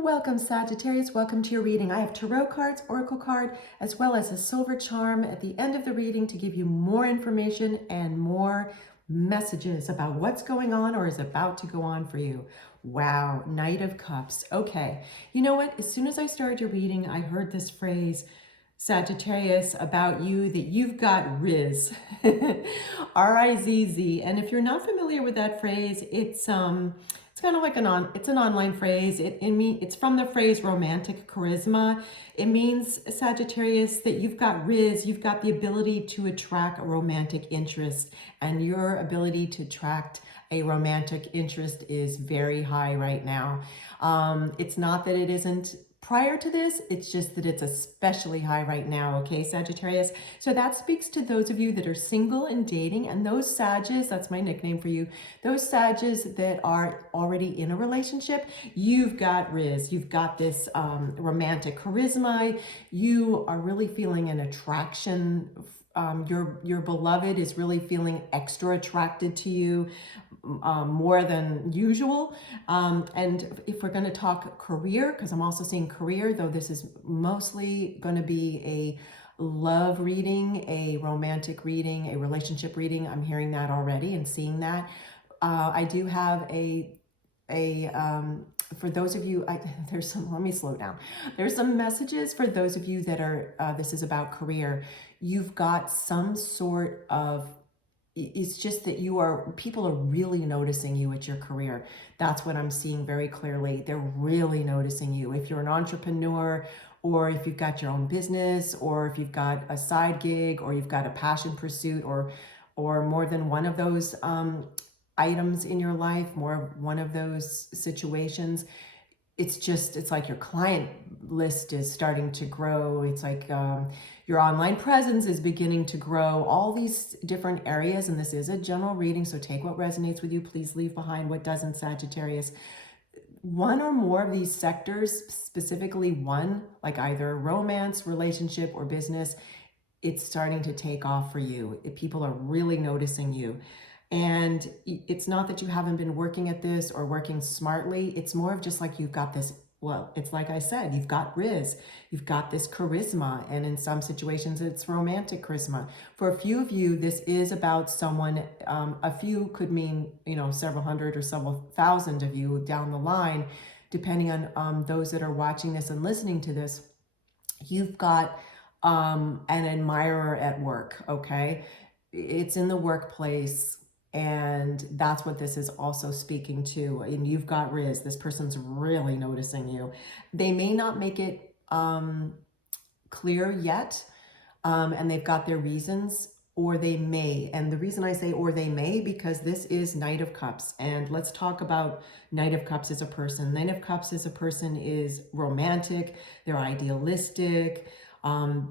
Welcome, Sagittarius. Welcome to your reading. I have tarot cards, oracle card, as well as a silver charm at the end of the reading to give you more information and more messages about what's going on or is about to go on for you. Wow, Knight of Cups. Okay, you know what? As soon as I started your reading, I heard this phrase, Sagittarius, about you, that you've got Riz, R-I-Z-Z. And if you're not familiar with that phrase, it's kind of like it's an online phrase. It's from the phrase romantic charisma. It means, Sagittarius, that you've got Riz, you've got the ability to attract a romantic interest, and your ability to attract a romantic interest is very high right now. It's not that it isn't prior to this, it's just that it's especially high right now, okay, Sagittarius? So that speaks to those of you that are single and dating, and those Sages, that's my nickname for you, those Sages that are already in a relationship. You've got Riz, you've got this romantic charisma, you are really feeling an attraction. Your beloved is really feeling extra attracted to you, more than usual. And if we're going to talk career, because I'm also seeing career, though this is mostly going to be a love reading, a romantic reading, a relationship reading. I'm hearing that already and seeing that. I do have for those of you, let me slow down. There's some messages for those of you that are, this is about career. You've got some sort of, it's just that people are really noticing you at your career. That's what I'm seeing very clearly. They're really noticing you. If you're an entrepreneur, or if you've got your own business, or if you've got a side gig, or you've got a passion pursuit, or more than one of those items in your life, one of those situations, it's like your client list is starting to grow. It's like your online presence is beginning to grow, all these different areas. And this is a general reading, so take what resonates with you. Please leave behind what doesn't, Sagittarius. One or more of these sectors, specifically one, like either romance, relationship, or business, it's starting to take off for you. People are really noticing you. And it's not that you haven't been working at this or working smartly. It's more of just like you've got this, well, it's like I said, you've got Riz, you've got this charisma, and in some situations it's romantic charisma. For a few of you, this is about someone, a few could mean, several hundred or several thousand of you down the line, depending on those that are watching this and listening to this. You've got an admirer at work, okay? It's in the workplace. And that's what this is also speaking to. And you've got Riz. This person's really noticing you. They may not make it clear yet, and they've got their reasons, or they may. And the reason I say or they may, because this is Knight of Cups. And let's talk about Knight of Cups as a person. Knight of Cups as a person is romantic. They're idealistic.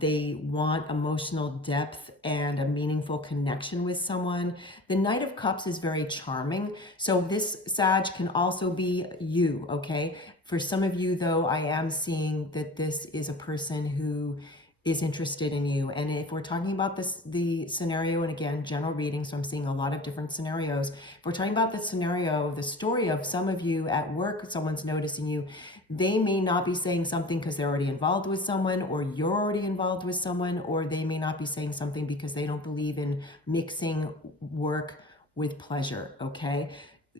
They want emotional depth and a meaningful connection with someone. The Knight of Cups is very charming. So this Sag can also be you, okay? For some of you, though, I am seeing that this is a person who is interested in you. And if we're talking about the scenario, and again, general reading, so I'm seeing a lot of different scenarios. If we're talking about the scenario, the story of some of you at work, someone's noticing you, they may not be saying something because they're already involved with someone, or you're already involved with someone, or they may not be saying something because they don't believe in mixing work with pleasure, okay?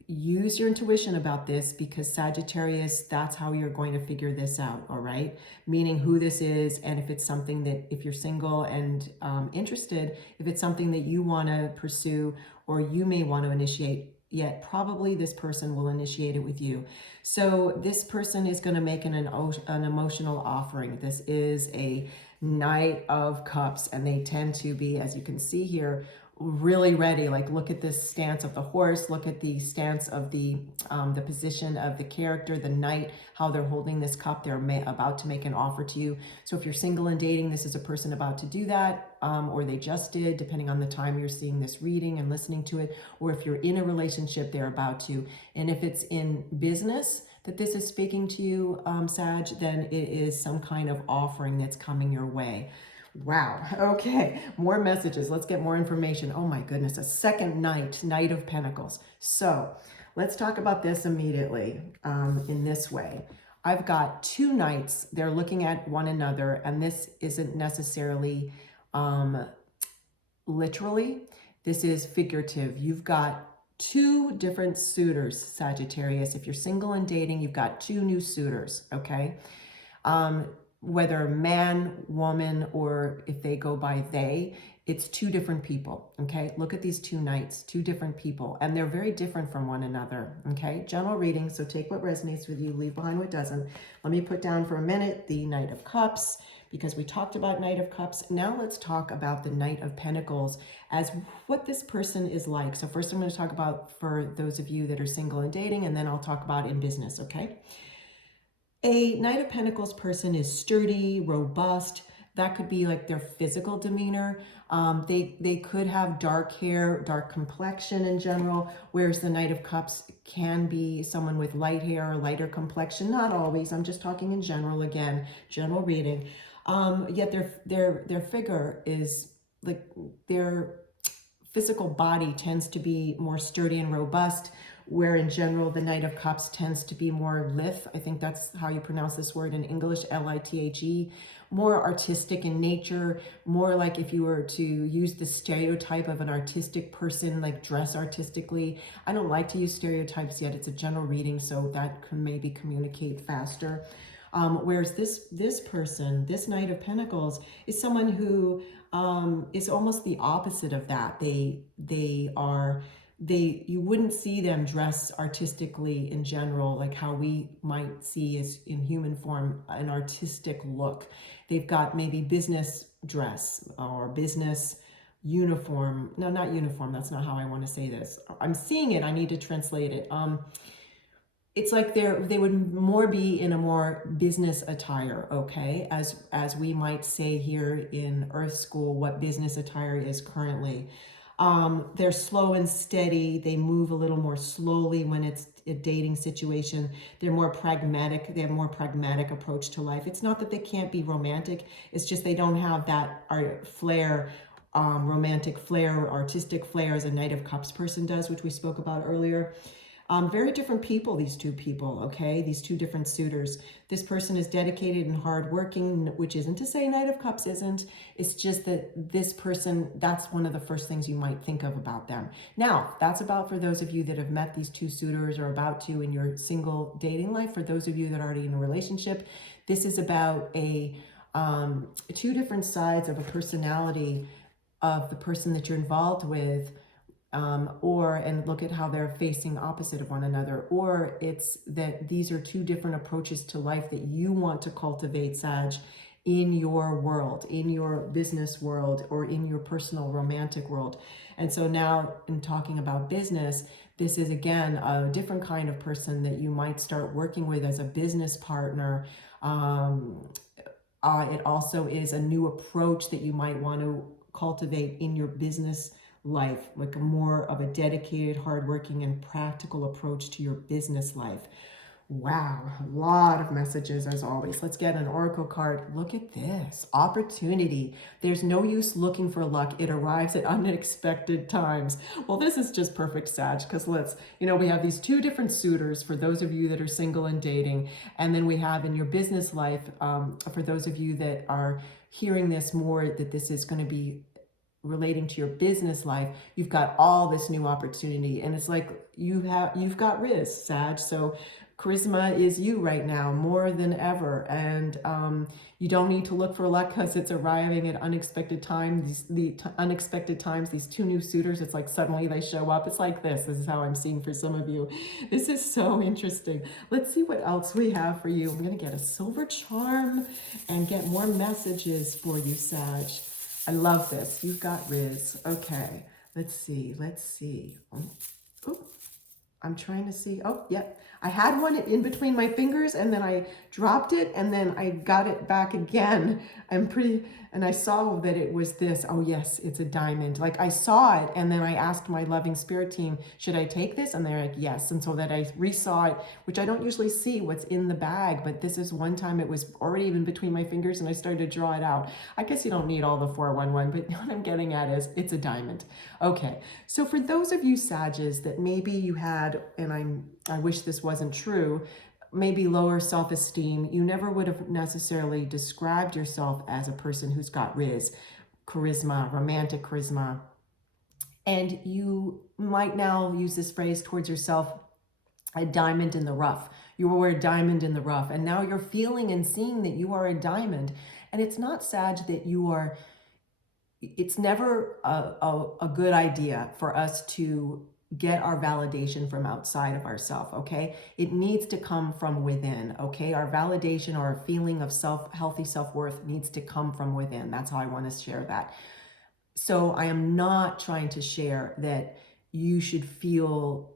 Use your intuition about this, because Sagittarius, that's how you're going to figure this out, all right? Meaning who this is, and if it's something that, if you're single and interested, if it's something that you want to pursue or you may want to initiate, yet probably this person will initiate it with you. So this person is going to make an emotional offering. This is a Knight of Cups, and they tend to be, as you can see here, really ready. Like, look at this stance of the horse, look at the stance of the position of the character, the knight, how they're holding this cup. They're about to make an offer to you. So if you're single and dating, this is a person about to do that, or they just did, depending on the time you're seeing this reading and listening to it. Or if you're in a relationship, they're about to. And if it's in business that this is speaking to you, Sag, then it is some kind of offering that's coming your way. Wow. Okay. More messages. Let's get more information. Oh my goodness. A second Knight of Pentacles. So let's talk about this immediately in this way. I've got two knights. They're looking at one another, and this isn't necessarily literally. This is figurative. You've got two different suitors, Sagittarius. If you're single and dating, you've got two new suitors, okay? Whether man, woman, or if they go by they, it's two different people, okay? Look at these two knights, two different people, and they're very different from one another, okay? General reading, so take what resonates with you, leave behind what doesn't. Let me put down for a minute the Knight of Cups, because we talked about Knight of Cups. Now let's talk about the Knight of Pentacles as what this person is like. So first I'm going to talk about for those of you that are single and dating, and then I'll talk about in business, okay? A Knight of Pentacles person is sturdy, robust. That could be like their physical demeanor. They could have dark hair, dark complexion in general, whereas the Knight of Cups can be someone with light hair or lighter complexion. Not always. I'm just talking in general again, general reading. Yet their figure is like their physical body tends to be more sturdy and robust, where in general the Knight of Cups tends to be more lithe. I think that's how you pronounce this word in English, L-I-T-H-E. More artistic in nature, more like if you were to use the stereotype of an artistic person, like dress artistically. I don't like to use stereotypes yet. It's a general reading, so that can maybe communicate faster. Whereas this person, this Knight of Pentacles, is someone who is almost the opposite of that. You wouldn't see them dress artistically in general, like how we might see as in human form an artistic look. They've got maybe business dress or business uniform. No, not uniform. That's not how I want to say this. I'm seeing it. I need to translate it. It's like they would more be in a more business attire, okay? As we might say here in Earth School, what business attire is currently. They're slow and steady. They move a little more slowly when it's a dating situation. They're more pragmatic. They have a more pragmatic approach to life. It's not that they can't be romantic. It's just they don't have that art flair, romantic flair or artistic flair as a Knight of Cups person does, which we spoke about earlier. Very different people, these two people, okay? These two different suitors. This person is dedicated and hardworking, which isn't to say Knight of Cups isn't. It's just that this person, that's one of the first things you might think of about them. Now, that's about for those of you that have met these two suitors or about to in your single dating life. For those of you that are already in a relationship, this is about two different sides of a personality of the person that you're involved with. And look at how they're facing opposite of one another, or it's that these are two different approaches to life that you want to cultivate, Sag, in your world, in your business world, or in your personal romantic world. And so now in talking about business, this is again a different kind of person that you might start working with as a business partner. It also is a new approach that you might want to cultivate in your business life, like a more of a dedicated, hardworking, and practical approach to your business life. Wow, a lot of messages as always. Let's get an oracle card. Look at this, opportunity. There's no use looking for luck. It arrives at unexpected times. Well, this is just perfect, Sag, because we have these two different suitors for those of you that are single and dating. And then we have in your business life, for those of you that are hearing this more, that this is going to be relating to your business life, you've got all this new opportunity. And it's like you've got Riz, Sag. So charisma is you right now more than ever. And you don't need to look for luck because it's arriving at unexpected times. Unexpected times, these two new suitors, it's like suddenly they show up. It's like this is how I'm seeing for some of you. This is so interesting. Let's see what else we have for you. I'm going to get a silver charm and get more messages for you, Sag. I love this. You've got Riz. Okay, let's see. Oh, I'm trying to see. Oh, yeah. I had one in between my fingers and then I dropped it and then I got it back again. And I saw that it was this. Oh yes, it's a diamond. Like I saw it and then I asked my loving spirit team, should I take this? And they're like, yes. And so that I resaw it, which I don't usually see what's in the bag, but this is one time it was already even between my fingers and I started to draw it out. I guess you don't need all the 411, but what I'm getting at is it's a diamond. Okay, so for those of you Sages that maybe you had, and I wish this wasn't true, maybe lower self-esteem. You never would have necessarily described yourself as a person who's got charisma, romantic charisma. And you might now use this phrase towards yourself, a diamond in the rough. You were a diamond in the rough. And now you're feeling and seeing that you are a diamond. And it's not, Sag, that you are, it's never a good idea for us to get our validation from outside of ourselves, okay? It needs to come from within, okay? Our validation or our feeling of healthy self-worth needs to come from within. That's how I want to share that. So I am not trying to share that you should feel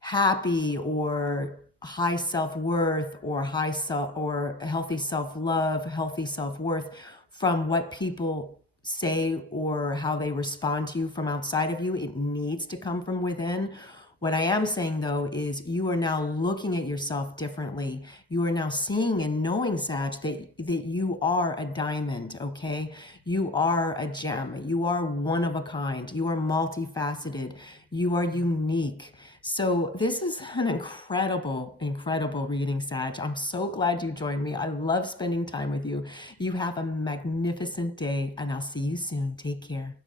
happy or high self-worth or healthy self-love, healthy self-worth from what people say or how they respond to you from outside of you. It needs to come from within. What I am saying, though, is you are now looking at yourself differently. You are now seeing and knowing, Sag, that you are a diamond, okay? You are a gem. You are one of a kind. You are multifaceted. You are unique. So this is an incredible, incredible reading, Sag. I'm so glad you joined me. I love spending time with you. You have a magnificent day, and I'll see you soon. Take care.